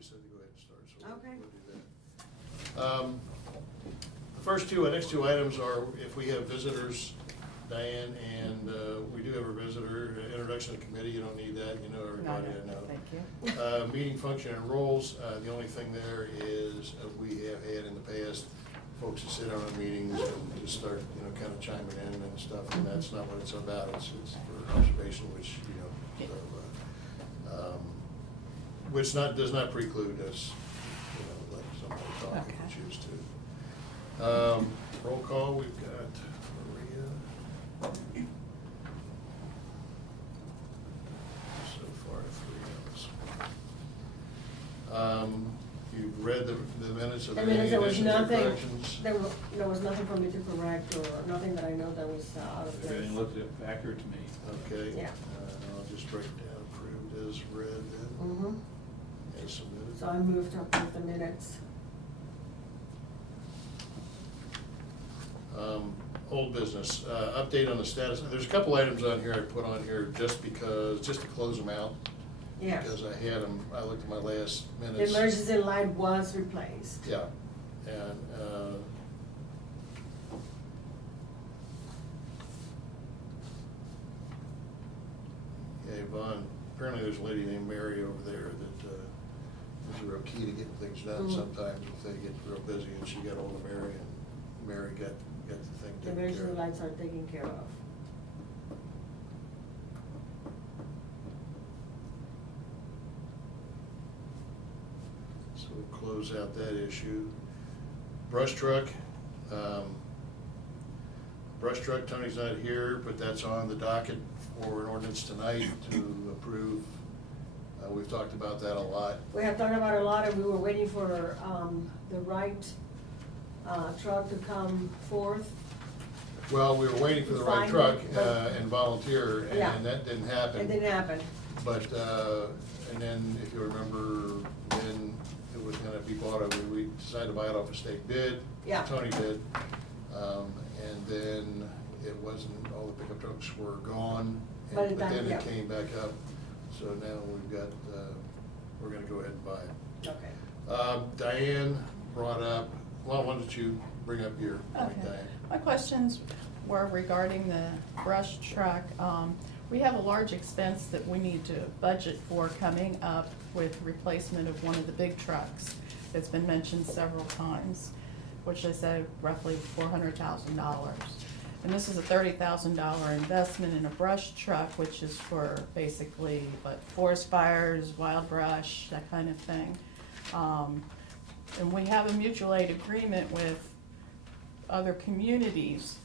she said to go ahead and start, so Okay. we'll do that. The first next two items are if we have visitors, Diane, and we do have a visitor, introduction to committee, you don't need that, you know everybody, I know. Thank you. Meeting function and roles, the only thing there is we have had in the past folks that sit on our meetings and just start, you know, kind of chiming in and stuff, and that's not what it's about, it's for observation, which, you know, which does not preclude us, you know, like somebody talking if we choose to. Roll call, we've got Maria. So far, 3 of us. You've read the minutes of the I meeting, mean, there was additions or nothing, corrections? there was nothing for me to correct, or nothing that I know that was out of place. Everything looked accurate to me. Okay. Yeah. I'll just break it down, approved as read then, Mm-hmm. as submitted. So I moved to approve the minutes. Old business, update on the status. There's a couple items on here I put on here just to close them out. Yeah. Because I had them, I looked at my last The minutes. emergency light was replaced. Yeah, and, yeah, Yvonne, apparently there's a lady named Mary over there that, is a real key to getting things done Mhm. sometimes if they get real busy, and she got hold of Mary, and Mary got the thing The taken care emergency of. lights are taken care of. So we'll close out that issue. Brush truck, Tony's not here, but that's on the docket for an ordinance tonight to approve. We've talked about that a lot. We have talked about it a lot, and we were waiting for, the right, truck to come forth. Well, we were waiting for the right Find truck it, but- and volunteer, Yeah. and that didn't happen. It didn't happen. But, and then if you remember, then it was gonna be bought over, we decided to buy it off a state bid. Yeah. Tony did. And then it wasn't, all the pickup trucks were gone. By the But time- then yeah. it came back up, so now we've got, we're gonna go ahead and buy it. Okay. Diane brought up, well, why don't you bring up your point, Okay. Diane? My questions were regarding the brush truck. We have a large expense that we need to budget for coming up with replacement of one of the big trucks. It's been mentioned several times, which I said roughly $400,000. And this is a $30,000 investment in a brush truck, which is for basically, forest fires, wild brush, that kind of thing. And we have a mutual aid agreement with other communities.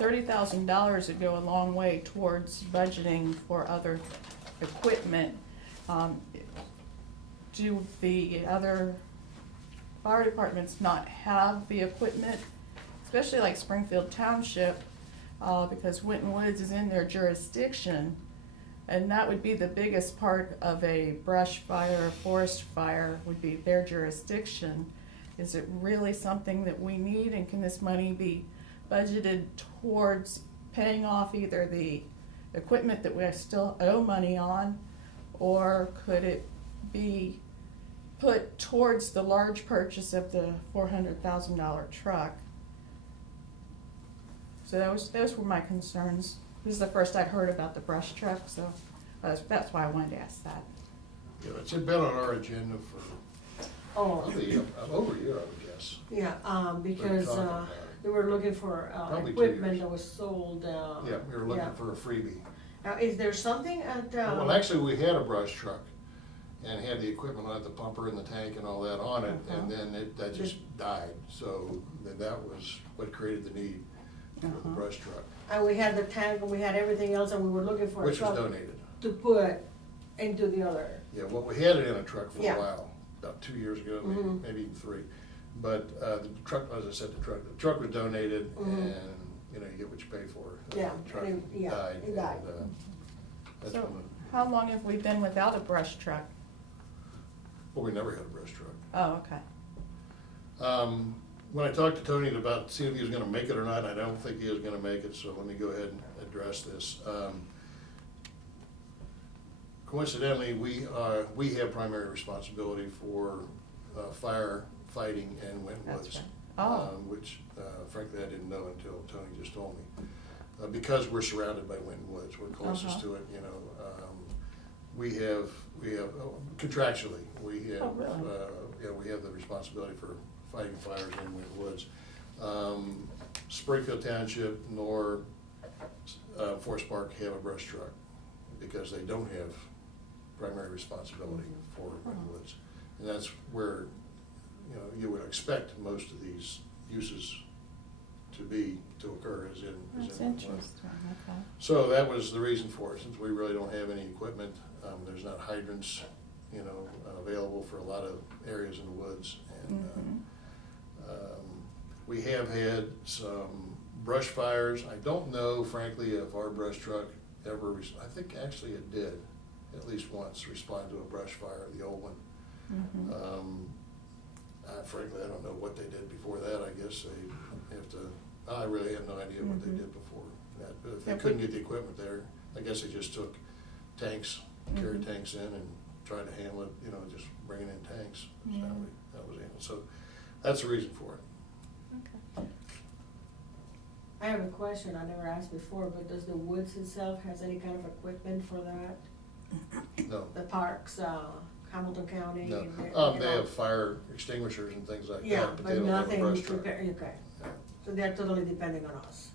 $30,000 would go a long way towards budgeting for other equipment. Do the other fire departments not have the equipment, especially like Springfield Township, because Winton Woods is in their jurisdiction, and that would be the biggest part of a brush fire, forest fire, would be their jurisdiction. Is it really something that we need, and can this money be budgeted towards paying off either the equipment that we still owe money on, or could it be put towards the large purchase of the $400,000 truck? So those were my concerns. This is the first I've heard about the brush truck, so that's why I wanted to ask that. Yeah, it's been on our agenda for Oh, probably over a year, I would guess. yeah, because, talking about it. they were looking for, Probably 2 equipment years. that was sold, Yeah, we were looking yeah. for a freebie. Now, is there something at, Well, actually, we had a brush truck and had the equipment on it, the pumper and the tank and all that on it, and then that just died. So then that was what created the need for the brush truck, and we had the tank, and we had everything else, and we were looking for a which was truck donated. to put into the other. Yeah, well, we had it in a truck for Yeah. a while, about 2 years ago, Mhm. maybe even 3. But the truck, as I said, the truck was donated, Mhm. and, you know, you get what you pay for. Yeah, The truck and it- yeah, died. it died. and, that's So when, how long have we been without a brush truck? well, we never had a brush truck. Oh, okay. When I talked to Tony about seeing if he was gonna make it or not, I don't think he is gonna make it, so let me go ahead and address this. coincidentally, we have primary responsibility for fire fighting in Winton That's Woods. right. Oh. Which frankly, I didn't know until Tony just told me. Because we're surrounded by Winton Woods, we're closest to it, you know. We have contractually, we have, Oh, really? yeah, we have the responsibility for fighting fires in Winton Woods. Springfield Township nor Forest Park have a brush truck because they don't have primary responsibility for Winton Woods. And that's where, you know, you would expect most of these uses to occur is in That's Winton Woods. interesting, okay. So that was the reason for it, since we really don't have any equipment, there's not hydrants, you know, available for a lot of areas in the woods. And we have had some brush fires. I don't know, frankly, if our brush truck ever, I think actually it did, at least once, respond to a brush fire, the old one. Frankly, I don't know what they did before that. I guess they have to, I really have no idea what they did before that. But if they couldn't get the equipment there, I guess they just took tanks, carried tanks in and tried to handle it, you know, just bringing in tanks. That's how that was handled. So that's the reason for it. Okay. I have a question I never asked before, but does the woods itself has any kind of equipment for that? No. The parks, Hamilton County? No. and They have fire extinguishers and things like Yeah, that, but but they don't have a nothing brush truck. prepared, okay. Yeah. So they're totally depending on us.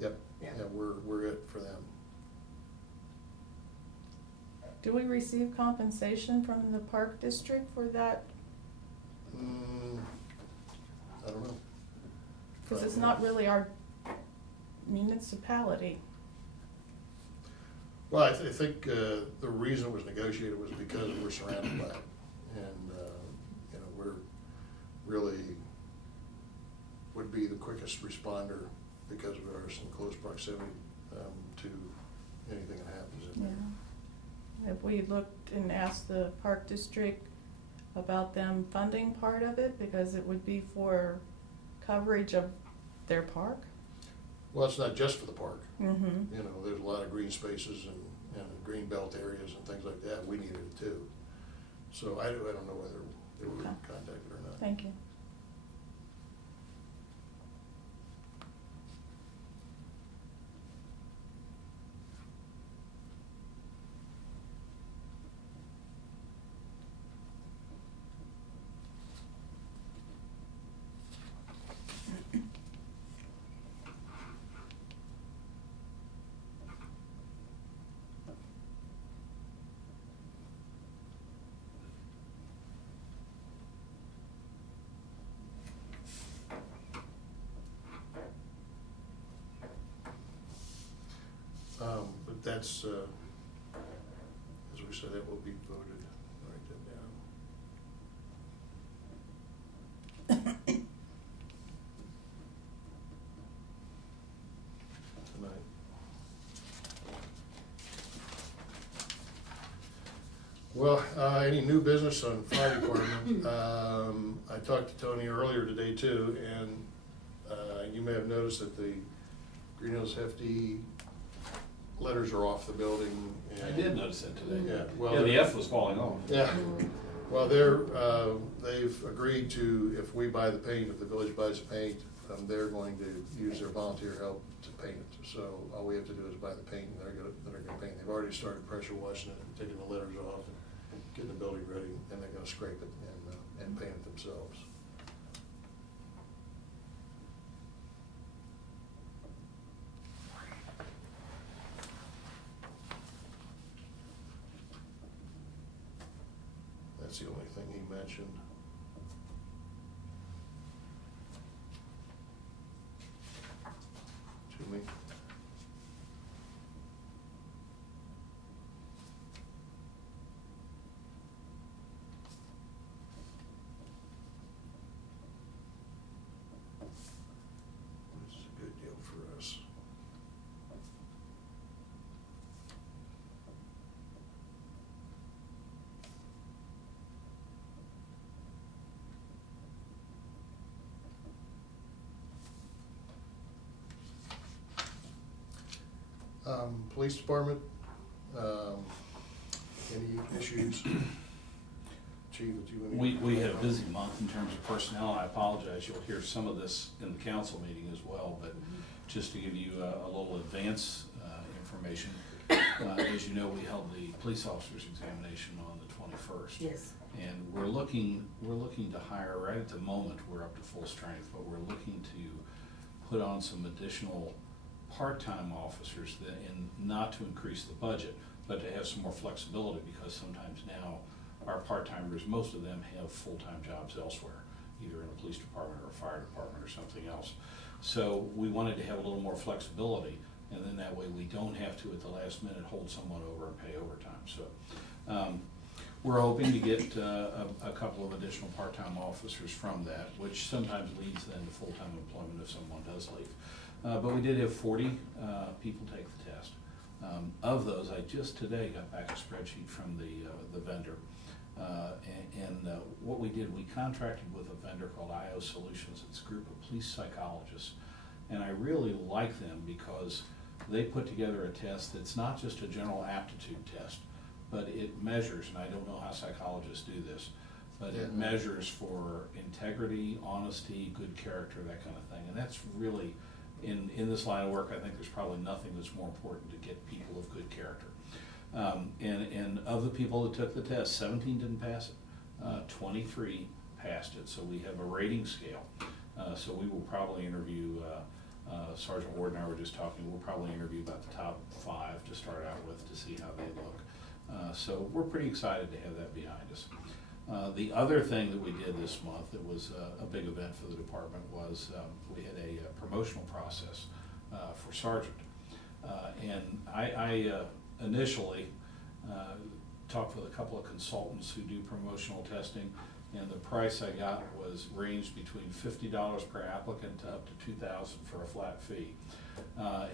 Yep, Yeah. yeah, we're it for them. Do we receive compensation from the park district for that? I don't know. Because it's not really our municipality. Well, I think the reason it was negotiated was because we're surrounded by it. And, you know, we're really, would be the quickest responder because we are in close proximity to anything that happens in Yeah. there. Have we looked and asked the park district about them funding part of it, because it would be for coverage of their park? Well, it's not just for the park. Mm-hmm. You know, there's a lot of green spaces and green belt areas and things like that. We needed it too. So I don't know whether they were Okay. contacted or not. Thank you. But that's, as we said, that will be voted. Write that down. Tonight. Well, any new business on fire department? I talked to Tony earlier today too, and you may have noticed that the Green Hills Hefty letters are off the building. I did notice that today. Yeah, well. Yeah, the F was falling off. Yeah, well, they've agreed to, if we buy the paint, if the village buys the paint, they're going to use their volunteer help to paint it. So all we have to do is buy the paint and they're gonna paint. They've already started pressure washing it and taking the letters off and getting the building ready, and they're gonna scrape it and paint it themselves. That's the only thing he mentioned. To me. This is a good deal for us. Police department, any issues? Chief, would you? We had a busy month in terms of personnel. I apologize, you'll hear some of this in the council meeting as well, but just to give you a little advance information, as you know, we held the police officers examination on the 21st. Yes. And we're looking to hire, right at the moment, we're up to full strength, but we're looking to put on some additional part-time officers and not to increase the budget, but to have some more flexibility, because sometimes now our part-timers, most of them have full-time jobs elsewhere, either in the police department or a fire department or something else. So we wanted to have a little more flexibility, and then that way we don't have to, at the last minute, hold someone over and pay overtime. So we're hoping to get a couple of additional part-time officers from that, which sometimes leads then to full-time employment if someone does leave. But we did have 40 people take the test. Of those, I just today got back a spreadsheet from the vendor. What we did, we contracted with a vendor called IO Solutions. It's a group of police psychologists. And I really like them because they put together a test that's not just a general aptitude test, but it measures, and I don't know how psychologists do this, but it measures for integrity, honesty, good character, that kind of thing. And that's really, in this line of work, I think there's probably nothing that's more important to get people of good character. And of the people that took the test, 17 didn't pass it, 23 passed it. So we have a rating scale. So we will probably interview, Sergeant Ward and I were just talking, we'll probably interview about the top 5 to start out with to see how they look. So we're pretty excited to have that behind us. The other thing that we did this month that was a big event for the department was we had a promotional process for sergeant. And I initially talked with a couple of consultants who do promotional testing, and the price I got was ranged between $50 per applicant to up to $2,000 for a flat fee.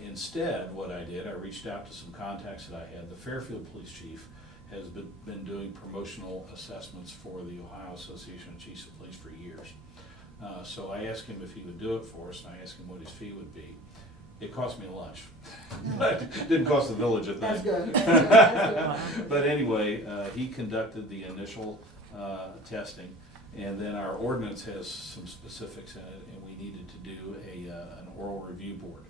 Instead, what I did, I reached out to some contacts that I had. The Fairfield Police Chief has been doing promotional assessments for the Ohio Association of Chiefs of Police for years. So I asked him if he would do it for us, and I asked him what his fee would be. It cost me a lunch, but it didn't cost the village a thing. That's good. That's good. But anyway, he conducted the initial testing, and then our ordinance has some specifics in it, and we needed to do an oral review board.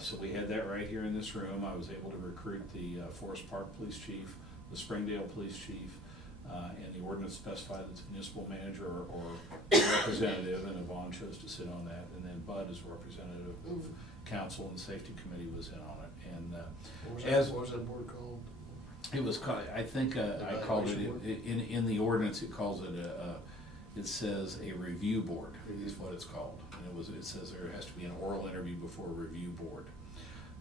So we had that right here in this room. I was able to recruit the Forest Park Police Chief, the Springdale Police Chief, and the ordinance specified that the municipal manager or representative, and Yvonne chose to sit on that, and then Bud as a representative of council and safety committee was in on it. And What was that board called? it was called, I think I called it, in the ordinance it calls it it says a review board is what it's called. And it says there has to be an oral interview before a review board.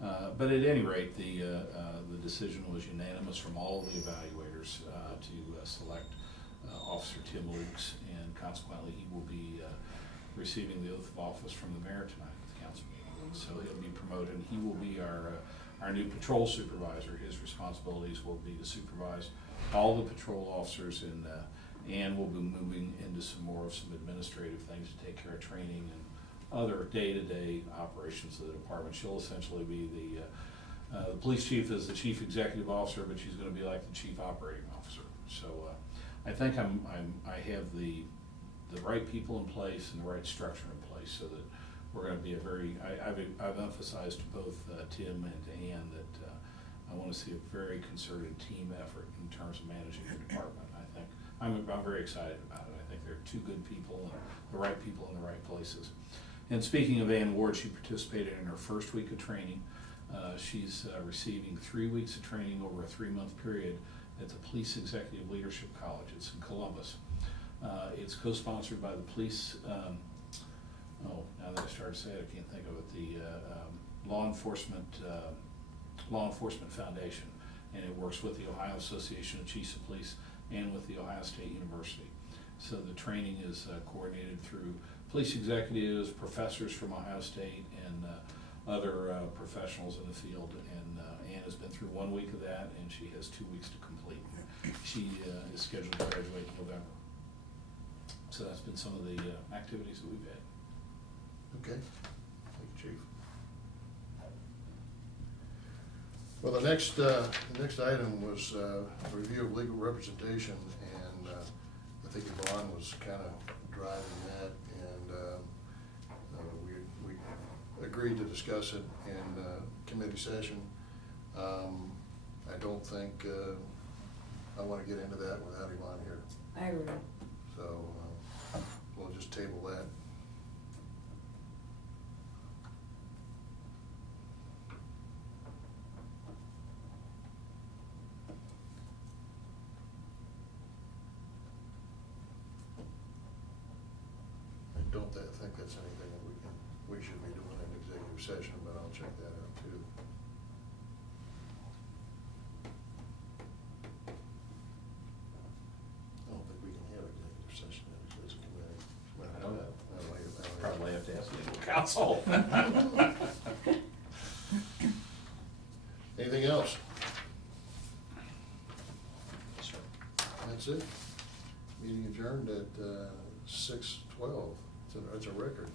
But at any rate, the decision was unanimous from all of the evaluators to select Officer Tim Lukes, and consequently he will be receiving the oath of office from the mayor tonight at the council meeting. So he'll be promoted, and he will be our new patrol supervisor. His responsibilities will be to supervise all the patrol officers, and we'll be moving into some administrative things to take care of training and other day-to-day operations of the department. She'll essentially be the police chief is the chief executive officer, but she's going to be like the chief operating officer. So I think I have the right people in place and the right structure in place, so that we're going to be I've emphasized to both Tim and to Ann that I want to see a very concerted team effort in terms of managing the department. I think I'm very excited about it. I think there are 2 good people and the right people in the right places. And speaking of Ann Ward, she participated in her first week of training. She's receiving 3 weeks of training over a 3-month period at the Police Executive Leadership College. It's in Columbus. It's co-sponsored by the police, now that I started to say it, I can't think of it, the Law Enforcement Foundation. And it works with the Ohio Association of Chiefs of Police and with the Ohio State University. So the training is coordinated through police executives, professors from Ohio State, and other professionals in the field. And Ann has been through 1 week of that, and she has 2 weeks to complete. She is scheduled to graduate in November. So that's been some of the activities that we've had. Okay, thank you, Chief. Well, the next item was review of legal representation, and I think Yvonne was kind of driving that, and we agreed to discuss it in committee session. I don't think I want to get into that without Yvonne here, I agree. so we'll just table that. I don't think that's anything that we should be doing in executive session, but I'll check that out too. I don't think we can have executive session as a committee. I don't know. I'll Probably have to ask legal counsel. Anything else? That's it. Meeting adjourned at 6:12. It's a record.